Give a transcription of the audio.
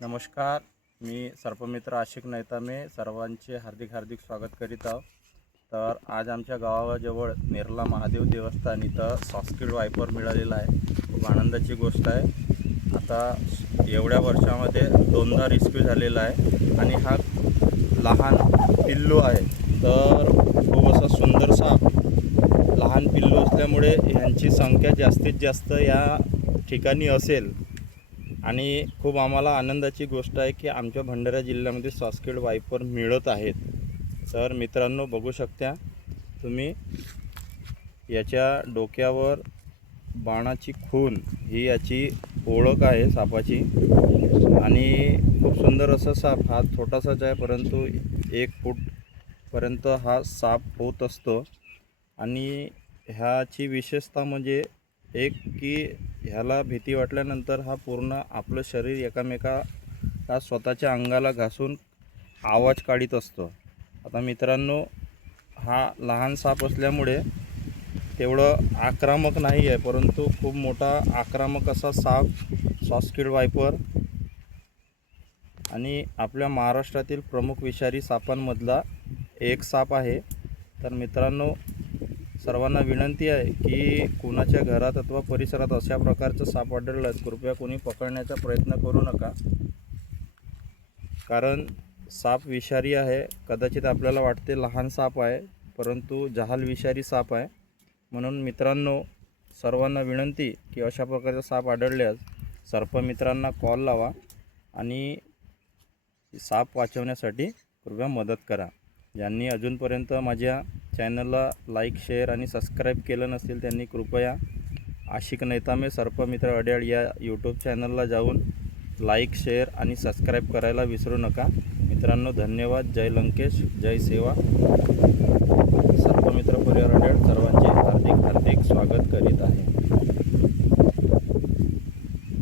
नमस्कार. मी सर्पमित्र आशिक नैतामे सर्वांचे हार्दिक स्वागत करीत आहो. तर आज आमच्या गावाजवळ नेरला महादेव देवस्थान इथं सॉफ्टस्किल्ड वायपर मिळालेला आहे. खूप आनंदाची गोष्ट आहे. आता एवढ्या वर्षामध्ये 2दा रेस्क्यू झालेला आहे आणि हा लहान पिल्लू आहे. तर खूप असा सुंदर साप लहान पिल्लू असल्यामुळे ह्यांची संख्या जास्तीत जास्त या ठिकाणी असेल आणि खूप आम्हाला आनंदाची गोष्ट आहे की आमच्या भंडारा जिल्ह्यामध्ये सॉफ्टस्किल्ड वायपर मिळत आहेत. तर मित्रांनो, बघू शकता तुम्ही, याच्या डोक्यावर बाणाची खून ही याची ओळख आहे सापाची. आणि खूप सुंदर असा साप, हा छोटासाच आहे परंतु 1 फूटपर्यंत हा साप होत असतो. आणि ह्याची विशेषता म्हणजे एक की ह्याला भीती वाटल्यानंतर हा पूर्ण आपलं शरीर एकामेका स्वतःच्या अंगाला घासून आवाज काढीत असतो. आता मित्रांनो, हा लहान साप असल्यामुळे तेवढं आक्रमक नाही आहे, परंतु खूप मोठा आक्रमक असा साप सॉफ्टस्किल्ड वायपर आणि आपल्या महाराष्ट्रातील प्रमुख विषारी सापांमधला एक साप आहे. तर मित्रांनो, सर्वांना विनंती आहे की कुणाच्या घरात अथवा परिसरात अशा प्रकारचं साप आढळलं कृपया कोणी पकडण्याचा प्रयत्न करू नका, कारण साप विषारी आहे. कदाचित आपल्याला वाटते लहान साप आहे, परंतु जहाल विषारी साप आहे. म्हणून मित्रांनो, सर्वांना विनंती की अशा प्रकारचा साप आढळल्यास सर्पमित्रांना कॉल लावा आणि साप वाचवण्यासाठी कृपया मदत करा. ज्यांनी अजूनपर्यंत माझ्या चॅनलला लाईक, शेअर आणि सबस्क्राईब केलं नसेल त्यांनी कृपया आशिक नैतामे सर्पमित्र अड्याळ या यूट्यूब चॅनलला जाऊन लाईक, शेअर आणि सबस्क्राईब करायला विसरू नका. मित्रांनो, धन्यवाद. जय लंकेश, जय सेवा. सर्पमित्र परिवार अड्याळ सर्वांचे हार्दिक स्वागत करीत आहे.